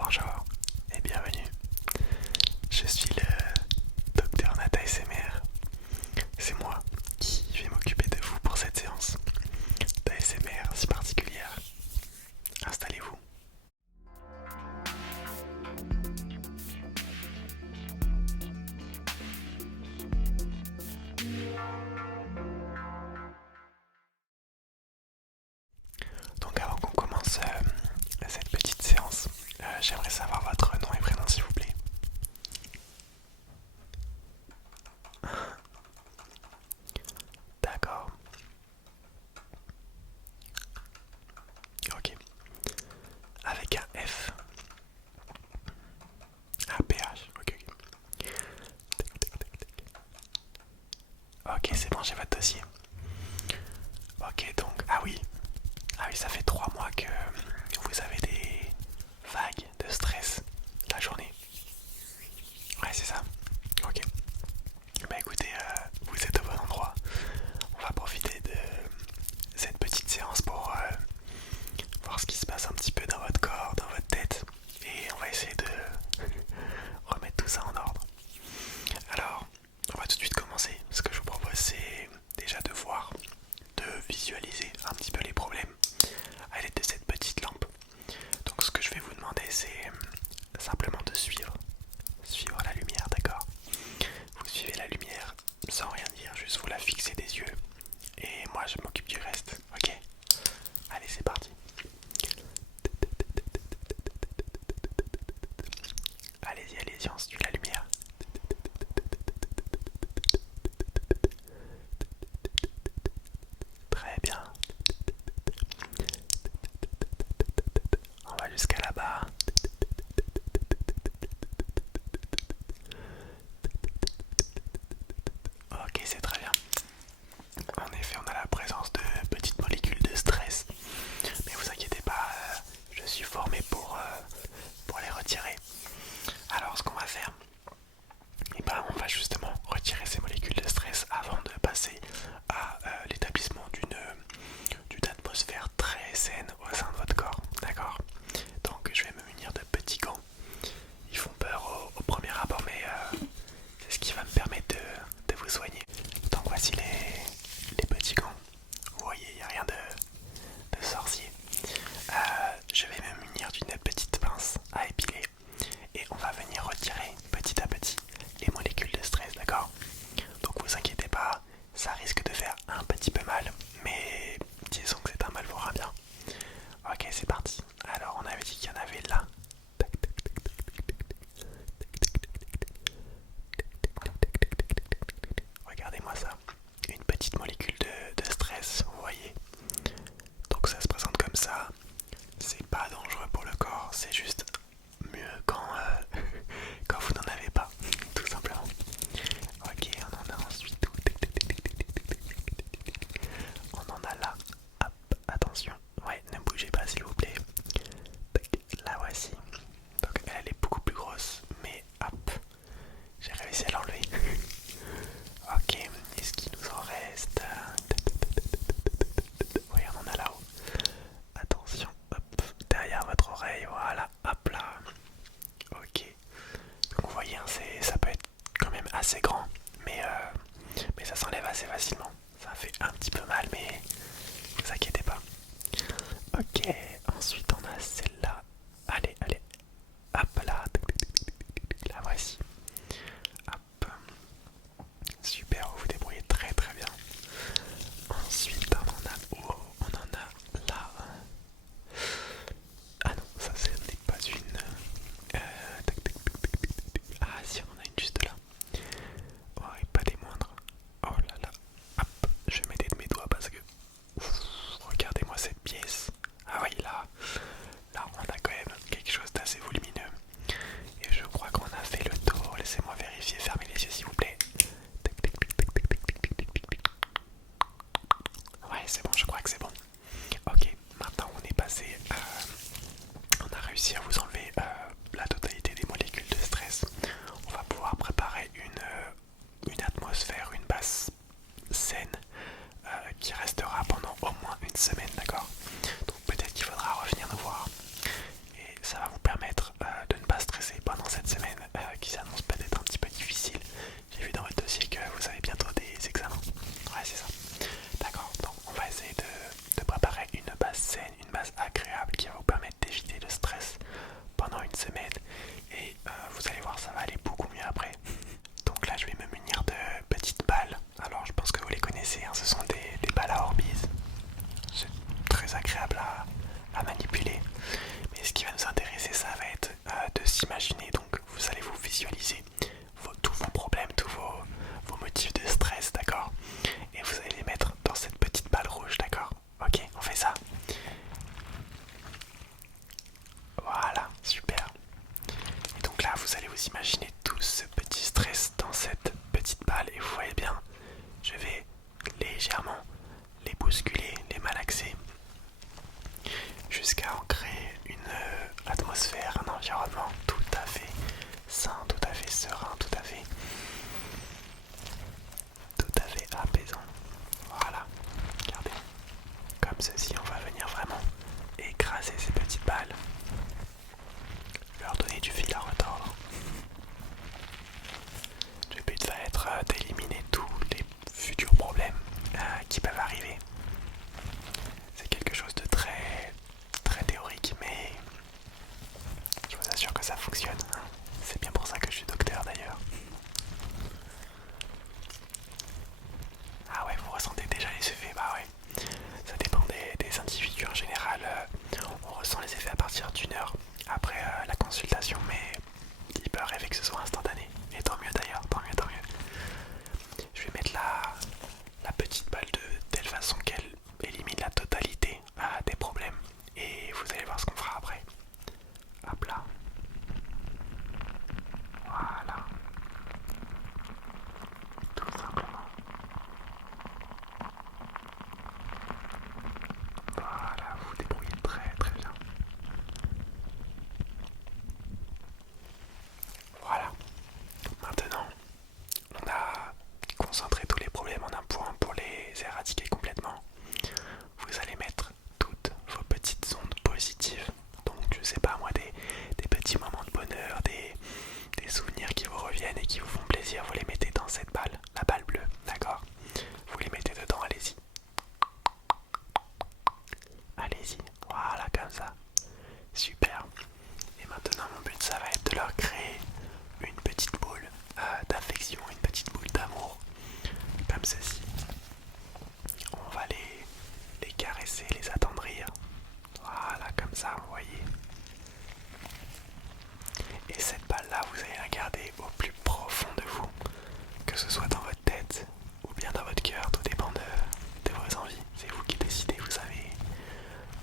Bonjour et bienvenue. Je suis le docteur Nata ASMR. C'est moi qui vais m'occuper de vous pour cette séance d'ASMR si particulière. Installez-vous. Donc avant qu'on commence cette petite séance, j'aimerais savoir votre nom et prénom s'il vous plaît. D'accord. Ok. Avec un F. Un PH. Ok, ok. Tac, tac, tac, tac. Ok, c'est bon, j'ai votre dossier. Ok, donc, ah oui, ça fait 3 mois que vous avez des vagues de stress la journée. Ouais, c'est ça. Ok. Bah écoutez, vous êtes au bon endroit. On va profiter de cette petite séance pour voir ce qui se passe un petit peu dans votre corps, dans votre tête. Et on va essayer de remettre tout ça en ordre. Alors, on va tout de suite commencer. Ce que je vous propose, c'est déjà de voir, de visualiser un petit peu les problèmes à l'aide de cette petite lampe. Donc ce que je vais vous demander, c'est simplement de suivre la lumière, d'accord? Vous suivez la lumière sans rien dire, juste vous la fixez des yeux et moi je m'occupe du reste, ok? Allez, c'est parti. Allez-y, allez-y, on suit la lumière. Très bien. On va jusqu'à là-bas. Ok, c'est très bien. En effet, on a la présence de petites molécules de stress. Mais vous inquiétez pas, je suis formé pour les retirer. Alors, ce qu'on va faire, et ben, on va justement retirer ces molécules de stress avant de passer à l'établissement d'une atmosphère très saine au sein de votre corps. D'accord? Donc, je vais me munir de petits gants. Ils font peur au premier abord, mais c'est ce qui va me permettre de vous soigner. Donc, voici les petits gants. Vous voyez, il n'y a rien de sorcier. Je vais me munir d'une petite pince à épiler et on va venir retirer petit à petit les molécules de stress, d'accord? Donc vous inquiétez pas, ça risque de faire un petit peu mal, mais disons que c'est un mal pour un bien. Ok, c'est parti. Alors on avait dit qu'il y en avait là. Tac, tac, tac, tac, tac, tac, regardez-moi ça. Une petite molécule de stress, vous voyez. Donc ça se présente comme ça. C'est pas dangereux pour le corps, c'est juste mieux quand vous n'en avez pas, tout simplement. Ok, on en a ensuite. On en a là. Hop, attention. Ouais, ne bougez pas s'il vous plaît. La voici. Donc elle est beaucoup plus grosse, mais hop, j'ai réussi à l'enlever. Ok, et ce qui nous en reste. Oui, on en a là-haut. Attention, hop, derrière votre oreille, voilà, hop là. Ok, donc vous voyez, hein, ça peut être quand même assez grand, mais ça s'enlève assez facilement. Ça fait un petit peu mal, mais vous inquiétez pas. Ok, ensuite on a celle-là. Allez, allez, hop là, la voici. Hop, super, vous vous débrouillez très très bien. Ensuite on en a où? On en a là. Ah non, ça ce n'est pas une. Ah si, on en a une juste là. Oh, et pas des moindres. Oh là là. Hop, je vais m'aider de mes doigts parce que. Ouf, regardez-moi cette pièce. Ah oui, là on a quand même quelque chose d'assez volumineux. Et je crois qu'on a fait le tour. Laissez-moi vérifier. Fermez les yeux s'il vous plaît. Ouais, c'est bon, je crois que c'est bon. Ok, maintenant on est passé. On a réussi à vous enlever la totalité des molécules de stress. On va pouvoir préparer une atmosphère, une base saine qui restera pendant au moins une semaine, d'accord? Donc peut-être qu'il faudra revenir nous voir et ça va vous permettre fonctionne. C'est bien pour ça que je suis docteur d'ailleurs. Ah ouais, vous ressentez déjà les effets? Bah ouais, ça dépend des individus en général. On ressent les effets à partir d'une heure après la consultation, mais il peut arriver que ce soit instantané. Et tant mieux d'ailleurs, tant mieux, tant mieux. Je vais mettre la petite balle de telle façon qu'elle élimine la totalité des problèmes. Et vous allez voir ce qu'on fera après. Hop là. Voilà. Tout simplement. Voilà, vous vous débrouillez très très bien. Voilà. Maintenant, on a concentré tous les problèmes en un point pour les éradiquer complètement. Vous allez mettre toutes vos petites ondes positives. Donc, je sais pas moi, des petits moments de bonheur, des souvenirs qui vous reviennent et qui vous font plaisir. Vous les mettez dans cette balle, la balle bleue, d'accord? Vous les mettez dedans, allez-y. Allez-y, voilà, comme ça. Super. Et maintenant, mon but, ça va être de leur créer une petite boule d'affection, une petite boule d'amour, comme ceci. On va les caresser, les attendrir. Voilà, comme ça, vous voyez. Et cette balle-là, vous allez la garder au plus profond de vous, que ce soit dans votre tête ou bien dans votre cœur, tout dépend de vos envies. C'est vous qui décidez, vous avez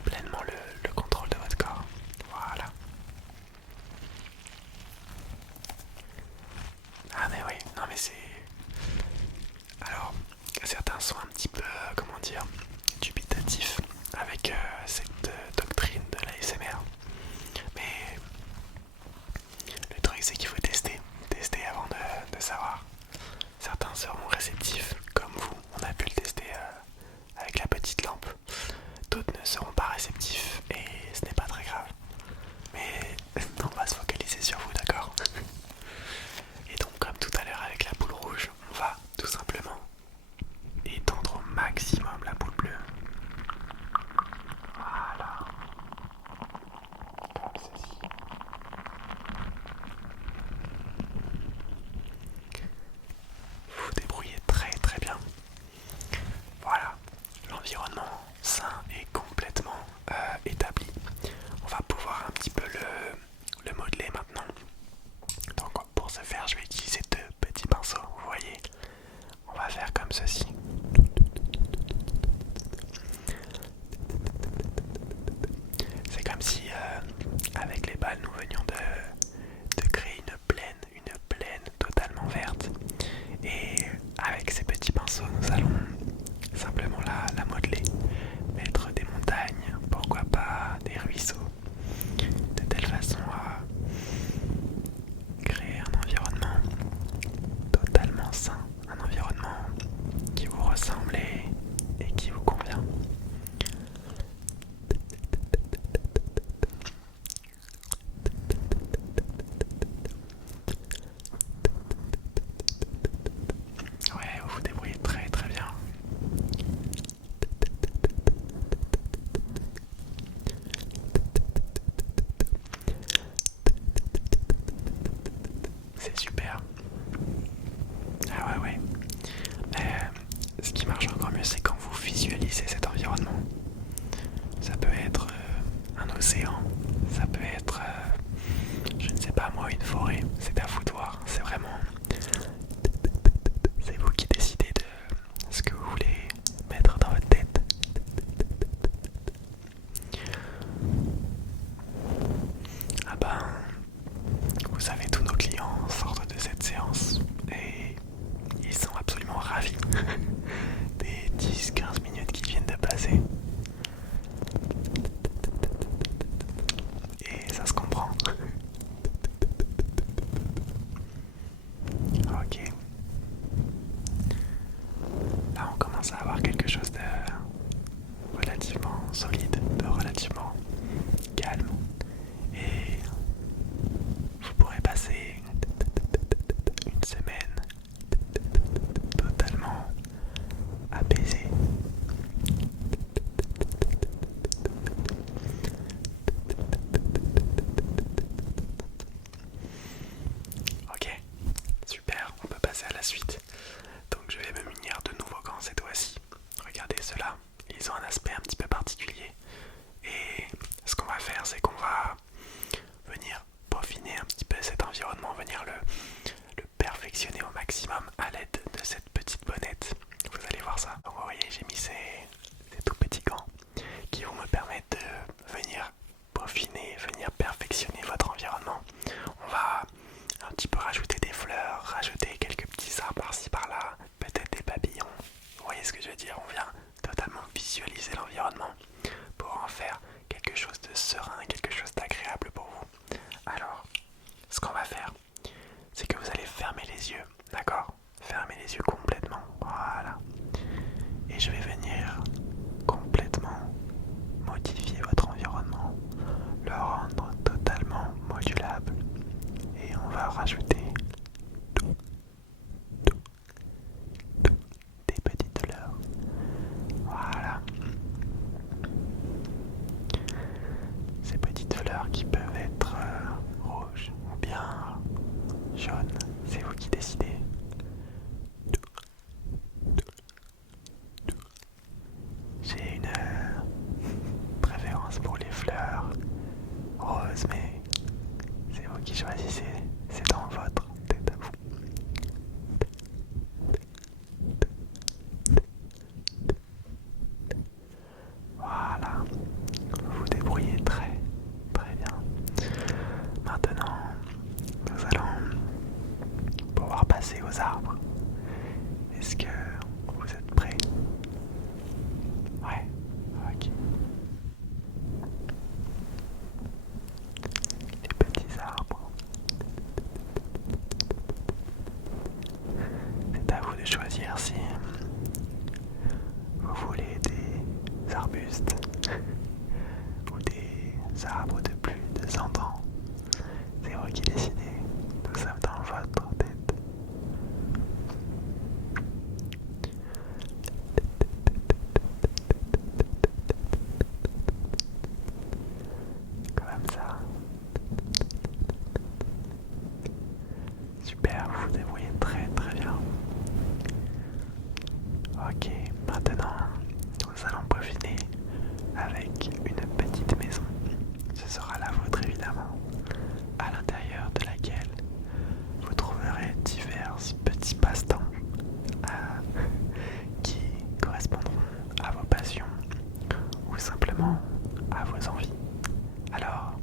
pleinement le contrôle de votre corps. Voilà. Ah mais oui, non mais c'est... Alors, certains sont un petit peu, comment dire, dubitatifs avec cette doctrine de l'ASMR. Mais le truc c'est qu'il faut tester avant de savoir. Certains seront réceptifs, comme vous, on a pu le tester avec la petite lampe. D'autres ne seront pas réceptifs et ce n'est pas très grave. Mais on va se focaliser sur vous, d'accord? Et donc comme tout à l'heure avec la boule rouge, on va tout simplement étendre au maximum la boule bleue. Voilà. Comme ceci. Vous vous débrouillez très très bien. Voilà, l'environnement sain est complètement établi. On va pouvoir un petit peu le modeler maintenant. Donc pour ce faire, je vais utiliser deux petits pinceaux, vous voyez. On va faire comme ceci. C'est comme si avec les balles nous venions de créer une plaine totalement verte. Et avec ces petits pinceaux, nous allons simplement la modeler. Mettre des montagnes, pourquoi pas des ruisseaux, de telle façon à créer un environnement totalement sain, un environnement qui vous ressemble et qui vous convient. Ouais, vous vous débrouillez très très bien. C'est super. Ah ouais. Ce qui marche encore mieux, c'est quand vous visualisez cet environnement. Ça peut être un océan, ça peut être, je ne sais pas moi, une forêt. C'est à vous de voir. C'est vraiment... C'est vous qui décidez de ce que vous voulez mettre dans votre tête. Ah ben, vous savez, tous nos clients sortent de cette petit peu rajouter des fleurs, rajouter quelques petits arbres par-ci par-là, peut-être des papillons. Vous voyez ce que je veux dire? On vient totalement visualiser l'environnement pour en faire quelque chose de serein, quelque chose d'agréable pour vous. Alors, ce qu'on va faire, c'est que vous allez fermer les yeux, d'accord? Fermez les yeux complètement, voilà. Et je vais venir complètement modifier votre environnement, le rendre totalement modulable. Et on va rajouter des petites fleurs. Voilà. Ces petites fleurs qui peuvent être rouges ou bien jaunes, c'est vous qui décidez. J'ai une préférence pour les fleurs roses, mais c'est vous qui choisissez, c'est dans votre tête à vous. Voilà, vous vous débrouillez très très bien. Maintenant, nous allons pouvoir passer aux arbres. Est-ce que vous êtes prêts? Ouais, ok. Les petits arbres. C'est à vous de choisir si vous voulez des arbustes ou des arbres de plus de 100 ans. C'est vous qui décidez. Nous sommes dans votre tête. Comme ça. Super, vous vous débrouillez très très bien. Ok, maintenant nous allons profiter avec une petite maison. Ce sera la vôtre évidemment, à l'intérieur de laquelle vous trouverez divers petits passe-temps qui correspondront à vos passions ou simplement à vos envies. Alors,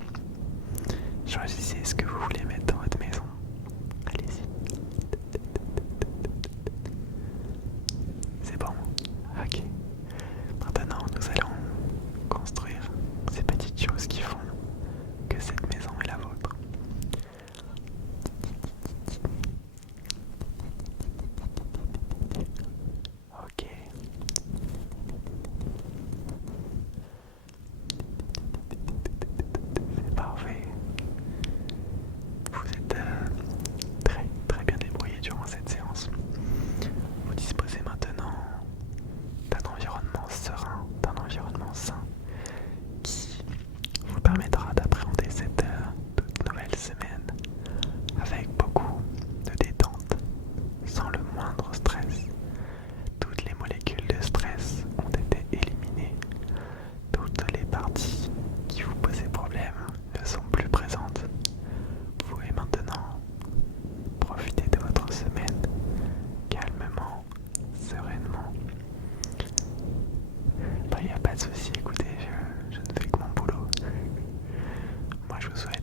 choisissez ce que vous voulez mettre dans votre maison. Allez-y. C'est bon? Ok. Maintenant, nous allons construire ces petites choses qui font que cette maison est la vôtre. Ok. C'est parfait. Vous êtes très très bien débrouillé durant cette séance. Vous disposez maintenant d'un environnement serein, d'un environnement sain qui vous permettra d'appréhender cette toute nouvelle semaine avec beaucoup de détente, sans le moindre stress. Toutes les molécules de stress ont été éliminées. Toutes les parties qui vous posaient problème ne sont plus présentes. Vous pouvez maintenant profiter de votre semaine calmement, sereinement. Il n'y a pas de souci, écoutez, je ne fais que mon boulot. Moi je vous souhaite